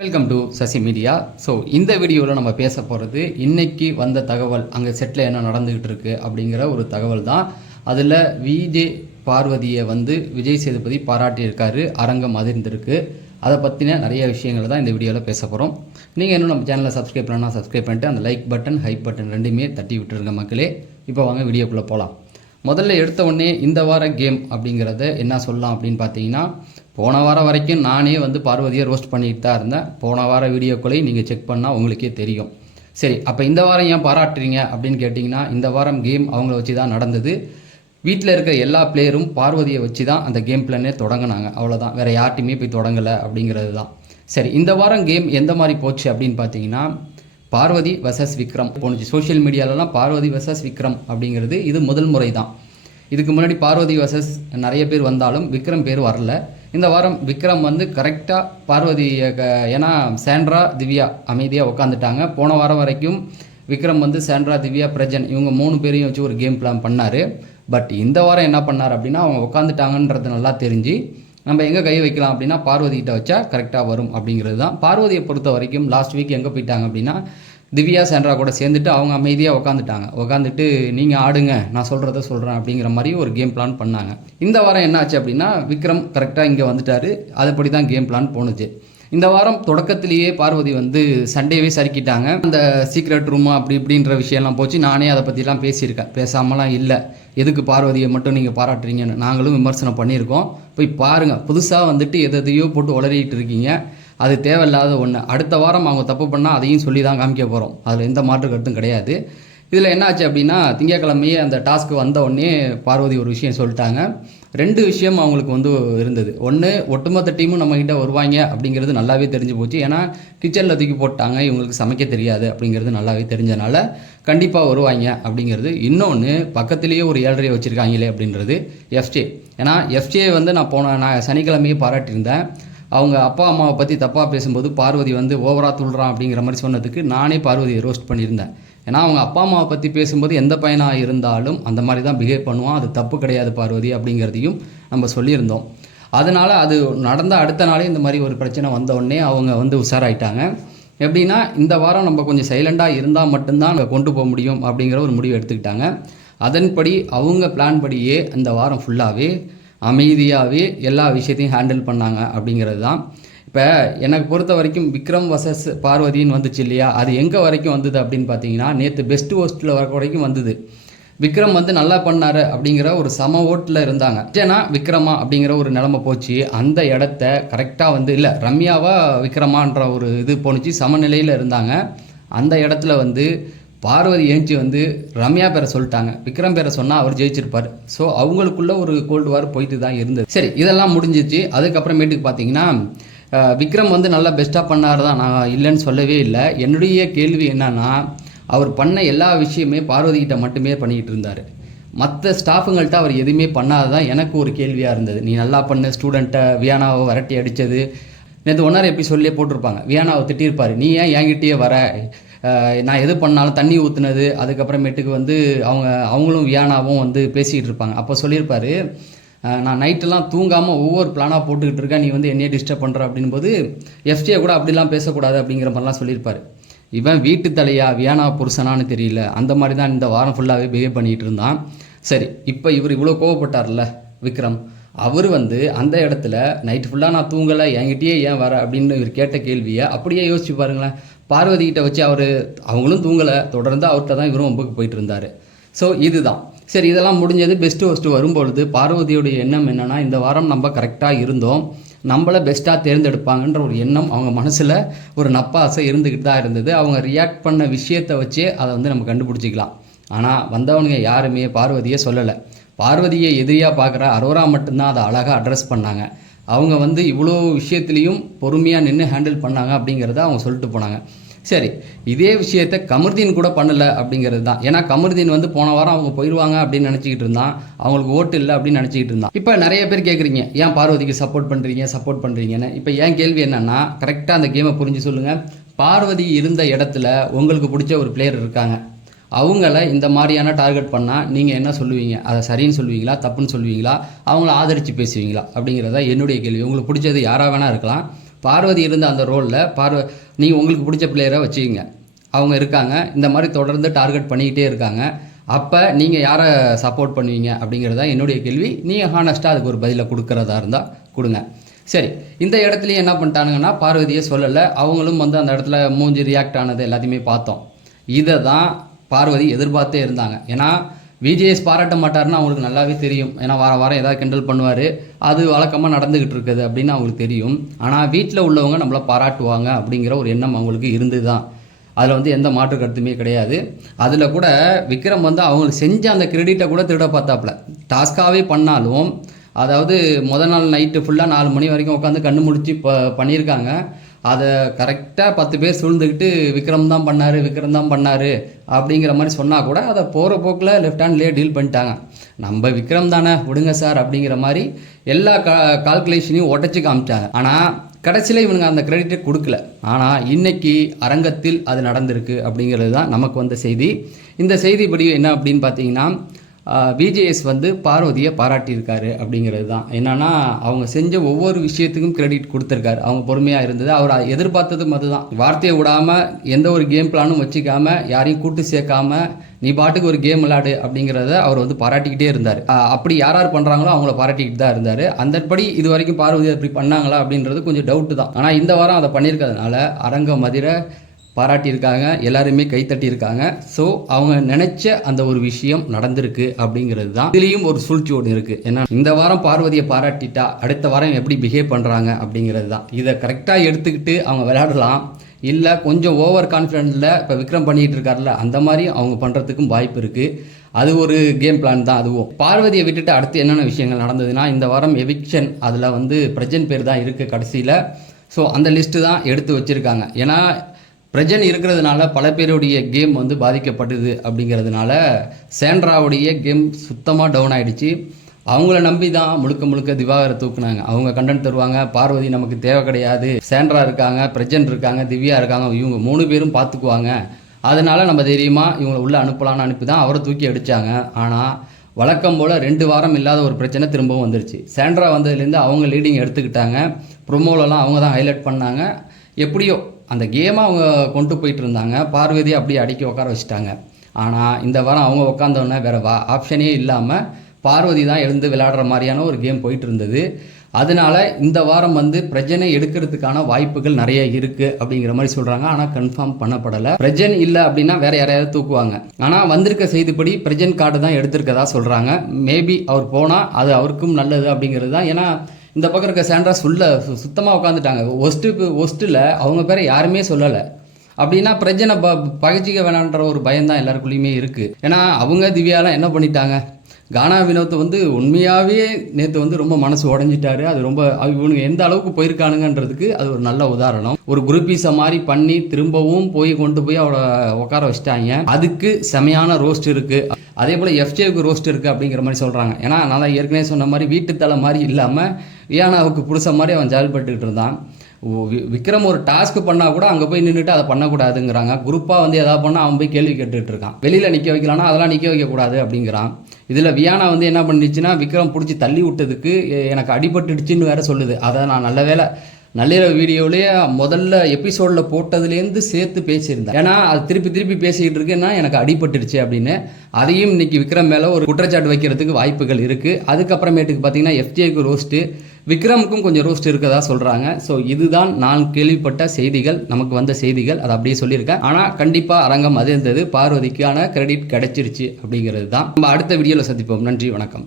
Welcome to Sasi media so இந்த வீடியோவில் நம்ம பேச போகிறது இன்றைக்கி வந்த தகவல் அங்கே செட்டில் என்ன நடந்துக்கிட்டு இருக்கு அப்படிங்கிற ஒரு தகவல் தான். அதில் விஜே பார்வதியை வந்து விஜய் சேதுபதி பாராட்டியிருக்காரு அரங்கம் அதிர்ந்திருக்கு. அதை பற்றின நிறைய விஷயங்களை தான் இந்த வீடியோவில் பேச போகிறோம் நீங்கள் இன்னும் நம்ம சேனலை சப்ஸ்கிரைப் பண்ணலாம் சப்ஸ்கிரைப் பண்ணிட்டு அந்த லைக் பட்டன் ஹைப் பட்டன் ரெண்டுமே தட்டி விட்டுருங்க மக்களே. இப்போ வாங்க வீடியோக்குள்ளே போகலாம் முதல்ல எடுத்த உடனே இந்த வார கேம் அப்படிங்கிறத என்ன சொல்லலாம் அப்படின்னு பார்த்தீங்கன்னா போன வாரம் வரைக்கும் நானே வந்து பார்வதியை ரோஸ்ட் பண்ணிட்டு தான் இருந்தேன். போன வார வீடியோக்களை நீங்கள் செக் பண்ணால் உங்களுக்கே தெரியும். சரி அப்போ இந்த வாரம் ஏன் பாராட்டுறீங்க அப்படின்னு கேட்டிங்கன்னா இந்த வாரம் கேம் அவங்கள வச்சு தான் நடந்தது. வீட்டில் இருக்கிற எல்லா பிளேயரும் பார்வதியை வச்சு தான் அந்த கேம் பிளானே தொடங்கினாங்க. அவ்வளோதான் வேறு யார்ட்டையுமே போய் தொடங்கலை அப்படிங்கிறது தான் சரி இந்த வாரம் கேம் எந்த மாதிரி போச்சு அப்படின்னு பார்த்தீங்கன்னா பார்வதி வர்சஸ் விக்ரம் போணுச்சு. சோஷியல் மீடியாலலாம் பார்வதி வர்சஸ் விக்ரம் அப்படிங்கிறது இது முதல் முறை தான் இதுக்கு முன்னாடி பார்வதி வர்சஸ் நிறைய பேர் வந்தாலும் விக்ரம் பேர் வரல. இந்த வாரம் விக்ரம் வந்து கரெக்டாக பார்வதி ஏன்னா சாண்ட்ரா திவ்யா அமைதியாக உட்காந்துட்டாங்க போன வாரம் வரைக்கும் விக்ரம் வந்து சாண்ட்ரா திவ்யா பிரஜன் இவங்க மூணு பேரையும் வச்சு ஒரு கேம் பிளான் பண்ணார். பட் இந்த வாரம் என்ன பண்ணார் அப்படின்னா அவங்க உட்காந்துட்டாங்கன்றது நல்லா தெரிஞ்சு நம்ம எங்கே கை வைக்கலாம் அப்படின்னா பார்வதிகிட்ட வச்சா கரெக்டாக வரும் அப்படிங்கிறது தான். பார்வதியை பொறுத்த வரைக்கும் லாஸ்ட் வீக் எங்கே போயிட்டாங்க அப்படின்னா திவ்யா சேண்ட்ரா கூட சேர்ந்துட்டு அவங்க அமைதியாக உட்காந்துட்டாங்க உட்காந்துட்டு நீங்கள் ஆடுங்க நான் சொல்கிறத சொல்கிறேன் அப்படிங்கிற மாதிரி ஒரு கேம் பிளான் பண்ணாங்க. இந்த வாரம் என்ன ஆச்சு அப்படின்னா விக்ரம் கரெக்டாக இங்கே வந்துட்டாரு. அதுபடி தான் கேம் பிளான் போணுச்சு. இந்த வாரம் தொடக்கத்திலேயே பார்வதி வந்து சண்டேவே சறுக்கிட்டாங்க. அந்த சீக்ரெட் ரூம் அப்படி இப்படின்ற விஷயம்லாம் போச்சு. நானே அதை பற்றிலாம் பேசியிருக்கேன். பேசாமலாம் இல்லை. எதுக்கு பார்வதியை மட்டும் நீங்கள் பாராட்டுறீங்கன்னு நாங்களும் விமர்சனம் பண்ணியிருக்கோம். போய் பாருங்கள் புதுசாக வந்துட்டு எதையோ போட்டு உளறிட்டு இருக்கீங்க. அது தேவையில்லாத ஒன்று அடுத்த வாரம் அவங்க தப்பு பண்ணால் அதையும் சொல்லி தான் காமிக்க போகிறோம் அதில் எந்த மாற்று கருத்தும் கிடையாது. இதில் என்னாச்சு அப்படின்னா திங்கக்கிழமையே அந்த டாஸ்க்கு வந்த உடனே பார்வதி ஒரு விஷயம் சொல்லிட்டாங்க. ரெண்டு விஷயம் அவங்களுக்கு வந்து இருந்தது. ஒன்று ஒட்டுமொத்த டீமும் நம்மக்கிட்ட வருவாங்க அப்படிங்கிறது நல்லாவே தெரிஞ்சு போச்சு. ஏன்னா கிச்சனில் தூக்கி போட்டாங்க இவங்களுக்கு சமைக்க தெரியாது அப்படிங்கிறது நல்லாவே தெரிஞ்சனால கண்டிப்பாக வருவாங்க அப்படிங்கிறது. இன்னொன்று பக்கத்துலேயே ஒரு ஏழரை வச்சுருக்காங்களே அப்படின்றது எஃப்ஜே ஏன்னா எஃப்ஜே வந்து நான் போன நான் சனிக்கிழமையே பாராட்டியிருந்தேன். அவங்க அப்பா அம்மாவை பற்றி தப்பாக பேசும்போது பார்வதி வந்து ஓவரா துள்ளுறான் அப்படிங்கிற மாதிரி சொன்னதுக்கு நானே பார்வதியை ரோஸ்ட் பண்ணியிருந்தேன். ஏன்னா அவங்க அப்பா அம்மாவை பற்றி பேசும்போது எந்த பையனாக இருந்தாலும் அந்த மாதிரி தான் பிஹேவ் பண்ணுவான். அது தப்பு கிடையாது பார்வதி அப்படிங்கிறதையும் நம்ம சொல்லியிருந்தோம். அதனால் அது நடந்த அடுத்த நாளே இந்த மாதிரி ஒரு பிரச்சனை வந்தோடனே அவங்க வந்து உஷாராயிட்டாங்க. எப்படின்னா இந்த வாரம் நம்ம கொஞ்சம் சைலண்டாக இருந்தால் மட்டும்தான் அங்கே கொண்டு போக முடியும் அப்படிங்கிற ஒரு முடிவு எடுத்துக்கிட்டாங்க. அதன்படி அவங்க பிளான் படியே அந்த வாரம் ஃபுல்லாகவே அமைதியாகவே எல்லா விஷயத்தையும் ஹேண்டில் பண்ணாங்க அப்படிங்கிறது தான் இப்போ எனக்கு பொறுத்த வரைக்கும் விக்ரம் வசஸ் பார்வதின்னு வந்துச்சு இல்லையா? அது எங்கே வரைக்கும் வந்தது அப்படின்னு பார்த்தீங்கன்னா நேற்று பெஸ்ட் ஹோஸ்ட்டில் வர வரைக்கும் வந்தது. விக்ரம் வந்து நல்லா பண்ணார் அப்படிங்கிற ஒரு சம ஓட்டில் இருந்தாங்க. ஏன்னா விக்ரமா அப்படிங்கிற ஒரு நிலமை போச்சு. அந்த இடத்த கரெக்டாக வந்து இல்லை ரம்யாவா விக்ரமான்ற ஒரு இது போணுச்சு. சமநிலையில் இருந்தாங்க. அந்த இடத்துல வந்து பார்வதி ஏஞ்சி வந்து ரம்யா பேரை சொல்லிட்டாங்க. விக்ரம் பேரை சொன்னால் அவர் ஜெயிச்சிருப்பார். ஸோ அவங்களுக்குள்ள ஒரு கோல்டு வார் போயிட்டு தான் இருந்தது. சரி இதெல்லாம் முடிஞ்சிச்சு. அதுக்கப்புறமேட்டுக்கு பார்த்தீங்கன்னா விக்ரம் வந்து நல்லா பெஸ்ட்டாக பண்ணார் தான். நான் இல்லைன்னு சொல்லவே இல்லை. என்னுடைய கேள்வி என்னன்னா அவர் பண்ண எல்லா விஷயமே பார்வதிக்கிட்ட மட்டுமே பண்ணிக்கிட்டு இருந்தார். மற்ற ஸ்டாஃபுங்கள்ட்ட அவர் எதுவுமே பண்ணாததான் எனக்கு ஒரு கேள்வியாக இருந்தது. நீ நல்லா பண்ண ஸ்டூடெண்ட்டை வியானாவை வரட்டி அடித்தது நேற்று ஒன்றார் எப்படி சொல்லியே போட்டிருப்பாங்க. வியானாவை திட்டியிருப்பார். நீ ஏன் என்கிட்டயே வர? நான் எது பண்ணாலும் தண்ணி ஊற்றுனது அதுக்கப்புறமேட்டுக்கு வந்து அவங்க அவங்களும் வியானாவும் வந்து பேசிக்கிட்டு இருப்பாங்க. அப்போ சொல்லியிருப்பாரு நான் நைட்டெல்லாம் தூங்காமல் ஒவ்வொரு பிளானாக போட்டுக்கிட்டு இருக்கேன் நீ வந்து என்னையே டிஸ்டர்ப் பண்ணுற அப்படின்போது எஃப்டியை கூட அப்படிலாம் பேசக்கூடாது அப்படிங்கிற மாதிரிலாம் சொல்லியிருப்பார். இவன் வீட்டு தலையா வியானா புருஷனான்னு தெரியல. அந்த மாதிரி தான் இந்த வாரம் ஃபுல்லாகவே பிஹேவ் பண்ணிகிட்டு இருந்தான். சரி இப்போ இவர் இவ்வளோ கோவப்பட்டார்ல விக்ரம். அவர் வந்து அந்த இடத்துல நைட் ஃபுல்லாக நான் தூங்கலை என்கிட்டயே ஏன் வர? அப்படின்னு இவர் கேட்ட கேள்வியை அப்படியே யோசிச்சு பாருங்களேன். பார்வதிகிட்ட வச்சு அவர் அவங்களும் தூங்கலை தொடர்ந்து அவர்கிட்ட தான் இவரும் ஒம்புக்கு போயிட்டு இருந்தார். ஸோ இதுதான். சரி இதெல்லாம் முடிஞ்சது பெஸ்ட்டு ஃபஸ்ட்டு வரும்பொழுது பார்வதியுடைய எண்ணம் என்னென்னா இந்த வாரம் நம்ம கரெக்டாக இருந்தோம். நம்மளை பெஸ்ட்டாக தேர்ந்தெடுப்பாங்கன்ற ஒரு எண்ணம் அவங்க மனசில் ஒரு நப்பாசை இருந்துக்கிட்டு தான் இருந்தது. அவங்க ரியாக்ட் பண்ண விஷயத்தை வச்சே அதை வந்து நம்ம கண்டுபிடிச்சிக்கலாம். ஆனால் வந்தவனுங்க யாருமே பார்வதியை சொல்லலை. பார்வதியை எதிரியாக பார்க்குற அரோரா மட்டும்தான் அதை அழகாக அட்ரஸ் பண்ணாங்க. அவங்க வந்து இவ்வளோ விஷயத்துலேயும் பொறுமையாக நின்று ஹேண்டில் பண்ணாங்க அப்படிங்கிறத அவங்க சொல்லிட்டு போனாங்க. சரி இதே விஷயத்த கமர்தீன் கூட பண்ணல அப்படிங்கிறது தான். ஏன்னா கமர்தீன் வந்து போன வாரம் அவங்க போயிடுவாங்க அப்படின்னு நினச்சிக்கிட்டு இருந்தான். அவங்களுக்கு ஓட்டு இல்லை அப்படின்னு நினச்சிக்கிட்டு இருந்தான். இப்போ நிறைய பேர் கேட்குறீங்க ஏன் பார்வதிக்கு சப்போர்ட் பண்ணுறீங்க சப்போர்ட் பண்ணுறீங்கன்னு இப்போ ஏன் கேள்வி என்னென்னா கரெக்டாக அந்த கேமை புரிஞ்சு சொல்லுங்கள் பார்வதி இருந்த இடத்துல உங்களுக்கு பிடிச்ச ஒரு பிளேயர் இருக்காங்க. அவங்கள இந்த மாதிரியான டார்கெட் பண்ணால் நீங்கள் என்ன சொல்லுவீங்க? அதை சரின்னு சொல்லுவீங்களா? தப்புன்னு சொல்லுவீங்களா? அவங்கள ஆதரித்து பேசுவீங்களா? அப்படிங்கிறத என்னுடைய கேள்வி. உங்களுக்கு பிடிச்சது யாராக வேணால் இருக்கலாம். பார்வதி இருந்த அந்த ரோலில் பார்வ நீங்கள் உங்களுக்கு பிடிச்ச பிளேயரை வச்சுக்கிங்க. அவங்க இருக்காங்க. இந்த மாதிரி தொடர்ந்து டார்கெட் பண்ணிக்கிட்டே இருக்காங்க. அப்போ நீங்கள் யாரை சப்போர்ட் பண்ணுவீங்க? அப்படிங்கிறது தான் என்னுடைய கேள்வி. நீங்கள் ஹானஸ்ட்டாக அதுக்கு ஒரு பதிலை கொடுக்குறதா இருந்தால் கொடுங்க. சரி. இந்த இடத்துலையும் என்ன பண்ணிட்டானுங்கன்னா பார்வதியை சொல்லலை. அவங்களும் வந்து அந்த இடத்துல மூஞ்சி ரியாக்ட் ஆனது எல்லாத்தையுமே பார்த்தோம். இதை தான் பார்வதி எதிர்பார்த்தே இருந்தாங்க. ஏன்னா விஜிஎஸ் பாராட்ட மாட்டாருன்னு அவங்களுக்கு நல்லாவே தெரியும். ஏன்னா வார வாரம் ஏதாவது கிண்டல் பண்ணுவார். அது வழக்கமாக நடந்துக்கிட்டு இருக்குது அப்படின்னு அவங்களுக்கு தெரியும். ஆனால் வீட்டில் உள்ளவங்க நம்மளை பாராட்டுவாங்க அப்படிங்கிற ஒரு எண்ணம் அவங்களுக்கு இருந்து தான் அதில் வந்து எந்த மாற்று கருத்துமே கிடையாது. அதில் கூட விக்ரம் வந்து அவங்களுக்கு செஞ்ச அந்த கிரெடிட்டை கூட திருட பார்த்தாப்புல. டாஸ்க்காகவே பண்ணாலும் அதாவது முத நாள் நைட்டு ஃபுல்லாக நாலு மணி வரைக்கும் உட்காந்து கண்ணு முடிச்சு ப பண்ணியிருக்காங்க. அதை கரெக்டாக பத்து பேர் சூழ்ந்துக்கிட்டு விக்ரம் தான் பண்ணார் விக்ரம் தான் பண்ணார் அப்படிங்கிற மாதிரி சொன்னால் கூட அதை போகிற போக்கில் லெஃப்ட் ஹேண்ட்லேயே டீல் பண்ணிட்டாங்க. நம்ம விக்ரம் தானே? விடுங்க சார் அப்படிங்கிற மாதிரி எல்லா கா கால்குலேஷனையும் உடச்சி காமிச்சாங்க. ஆனால் கடைசியில் இவனுங்க அந்த கிரெடிட்டை கொடுக்கல. ஆனால் இன்னைக்கு அரங்கத்தில் அது நடந்திருக்கு அப்படிங்கிறது தான் நமக்கு வந்த செய்தி. இந்த செய்திப்படி என்ன அப்படின்னு பார்த்தீங்கன்னா விஜேஎஸ் வந்து பார்வதியை பாராட்டியிருக்காரு அப்படிங்கிறது தான் என்னன்னா அவங்க செஞ்ச ஒவ்வொரு விஷயத்துக்கும் கிரெடிட் கொடுத்துருக்காரு. அவங்க பொறுமையாக இருந்தது. அவர் எதிர்பார்த்ததும் அதுதான். வார்த்தையை விடாமல் எந்த ஒரு கேம் பிளானும் வச்சுக்காம யாரையும் கூட்டு சேர்க்காம நீ பாட்டுக்கு ஒரு கேம் விளையாடு அப்படிங்கிறத அவர் வந்து பாராட்டிக்கிட்டே இருந்தார். அப்படி யார் யார் பண்ணுறாங்களோ அவங்கள பாராட்டிக்கிட்டு தான் இருந்தார். அந்தபடி இது வரைக்கும் பார்வதி அப்படி பண்ணாங்களா அப்படின்றது கொஞ்சம் டவுட்டு தான். ஆனால் இந்த வாரம் அதை பண்ணியிருக்கிறதுனால அரங்க மதிரை பாராட்டியிருக்காங்க எல்லாருமே கைத்தட்டியிருக்காங்க ஸோ அவங்க நினைச்ச அந்த ஒரு விஷயம் நடந்திருக்கு அப்படிங்கிறது தான். இதுலேயும் ஒரு சூழ்ச்சி ஒன்று இருக்குது ஏன்னா இந்த வாரம் பார்வதியை பாராட்டிட்டா அடுத்த வாரம் எப்படி பிஹேவ் பண்ணுறாங்க அப்படிங்கிறது தான். இதை கரெக்டாக எடுத்துக்கிட்டு அவங்க விளையாடலாம். இல்லை கொஞ்சம் ஓவர் கான்ஃபிடென்ட்டில் இப்போ விக்ரம் பண்ணிகிட்டு இருக்கார்ல அந்த மாதிரி அவங்க பண்ணுறதுக்கும் வாய்ப்பு இருக்குது அது ஒரு கேம் பிளான் தான் அதுவும். பார்வதியை விட்டுட்டு அடுத்து என்னென்ன விஷயங்கள் நடந்ததுன்னா இந்த வாரம் எவிக்ஷன் அதில் வந்து பிரஜன் பேர் தான் இருக்குது கடைசியில். ஸோ அந்த லிஸ்ட்டு தான் எடுத்து வச்சுருக்காங்க. ஏன்னா பிரஜன் இருக்கிறதுனால பல பேருடைய கேம் வந்து பாதிக்கப்பட்டது அப்படிங்கிறதுனால சேண்ட்ராவுடைய கேம் சுத்தமாக டவுன் ஆகிடுச்சு அவங்கள நம்பி தான் முழுக்க முழுக்க திவாகரை தூக்குனாங்க. அவங்க கண்டென்ட் தருவாங்க. பார்வதி நமக்கு தேவை கிடையாது. சேண்ட்ரா இருக்காங்க பிரஜன் இருக்காங்க திவ்யா இருக்காங்க இவங்க மூணு பேரும் பார்த்துக்குவாங்க அதனால் நம்ம தைரியமாக இவங்களை உள்ளே அனுப்பலான்னு அனுப்பி தான் அவரை தூக்கி அடித்தாங்க ஆனால் வழக்கம் போல் ரெண்டு வாரம் இல்லாத ஒரு பிரச்சனை திரும்பவும் வந்துருச்சு. சேண்ட்ரா வந்ததுலேருந்து அவங்க லீடிங் எடுத்துக்கிட்டாங்க. ப்ரொமோலலாம் அவங்க தான் ஹைலைட் பண்ணாங்க. எப்படியோ அந்த கேமை அவங்க கொண்டு போயிட்டு இருந்தாங்க பார்வதி அப்படியே அடிக்க உட்கார வச்சுட்டாங்க. ஆனால் இந்த வாரம் அவங்க உட்காந்தோடனே வேறு வா ஆப்ஷனே இல்லாமல் பார்வதி தான் எழுந்து விளையாடுற மாதிரியான ஒரு கேம் போயிட்டு இருந்தது அதனால இந்த வாரம் வந்து பிரஜனை எடுக்கிறதுக்கான வாய்ப்புகள் நிறைய இருக்குது அப்படிங்கிற மாதிரி சொல்கிறாங்க ஆனால் கன்ஃபார்ம் பண்ணப்படலை. பிரஜன் இல்லை அப்படின்னா வேறு யாரையாவது தூக்குவாங்க. ஆனால் வந்திருக்க செய்திப்படி பிரஜன் கார்டு தான் எடுத்திருக்கதா சொல்கிறாங்க மேபி அவர் போனால் அது அவருக்கும் நல்லது அப்படிங்கிறது தான். ஏன்னா இந்த பக்கம் இருக்க சாண்ட்ராஸ் சொல்ல சுத்தமாக உட்காந்துட்டாங்க ஒஸ்ட்டு ஒஸ்ட்டில் அவங்க பேரை யாருமே சொல்லலை. அப்படின்னா பிரஜனை ப பகிச்சிக்க வேணான்ற ஒரு பயம் தான் எல்லாருக்குள்ளேயுமே இருக்குது ஏன்னா அவங்க திவ்யாலாம் என்ன பண்ணிட்டாங்க? கானா வினோத்தை வந்து உண்மையாகவே நேற்று வந்து ரொம்ப மனசு உடஞ்சிட்டாரு. அது ரொம்ப அவ- இவனுங்க எந்த அளவுக்கு போயிருக்கானுங்கன்றதுக்கு அது ஒரு நல்ல உதாரணம். ஒரு குரூப்பீஸை மாதிரி பண்ணி திரும்பவும் போய் கொண்டு போய் அவளை உட்கார வச்சிட்டாங்க. அதுக்கு செமையான ரோஸ்ட் இருக்குது அதே போல் எஃப்ஜேவுக்கு ரோஸ்ட் இருக்குது அப்படிங்கிற மாதிரி சொல்கிறாங்க ஏன்னா நான் ஏற்கனவே சொன்ன மாதிரி வீட்டுத்தலை மாதிரி இல்லாமல் வியானாவுக்கு புருஷ மாதிரி அவன் ஜால்பட்டுக்கிட்டு இருந்தான். விக்ரம் ஒரு டாஸ்க் பண்ணா கூட அங்கே போய் நின்றுட்டு அதை பண்ணக்கூடாதுங்கிறாங்க. குரூப்பாக வந்து எதாவது பண்ணால் அவன் போய் கேள்வி கேட்டுட்டு இருக்கான் வெளியில் நிற்க வைக்கலாம்னா அதெல்லாம் நிற்க வைக்கக்கூடாது அப்படிங்கிறான். இதில் வியானா வந்து என்ன பண்ணிச்சுன்னா விக்ரம் பிடிச்சி தள்ளி விட்டதுக்கு எனக்கு அடிபட்டுடுச்சுன்னு வேற சொல்லுது. அதை நான் நல்ல வேளை நள்ளிரவு வீடியோவிலேயே முதல்ல எபிசோடில் போட்டதுலேருந்து சேர்த்து பேசியிருந்தேன். ஏன்னா அது திருப்பி திருப்பி பேசிக்கிட்டு இருக்குன்னா எனக்கு அடிபட்டுடுச்சு அப்படின்னு. அதையும் இன்னைக்கு விக்ரம் மேலே ஒரு குற்றச்சாட்டு வைக்கிறதுக்கு வாய்ப்புகள் இருக்குது அதுக்கப்புறமேட்டுக்கு பார்த்தீங்கன்னா எஃப்ஜேக்கு ரோஸ்ட்டு விக்ரமுக்கும் கொஞ்சம் ரோஸ்ட் இருக்கதா சொல்கிறாங்க ஸோ இதுதான் நான் கேள்விப்பட்ட செய்திகள். நமக்கு வந்த செய்திகள். அதை அப்படியே சொல்லியிருக்கேன். ஆனால் கண்டிப்பாக அரங்கம் அது இருந்தது பார்வதிக்கான கிரெடிட் கிடைச்சிருச்சு அப்படிங்கிறது தான் நம்ம அடுத்த வீடியோவில் சந்திப்போம். நன்றி வணக்கம்.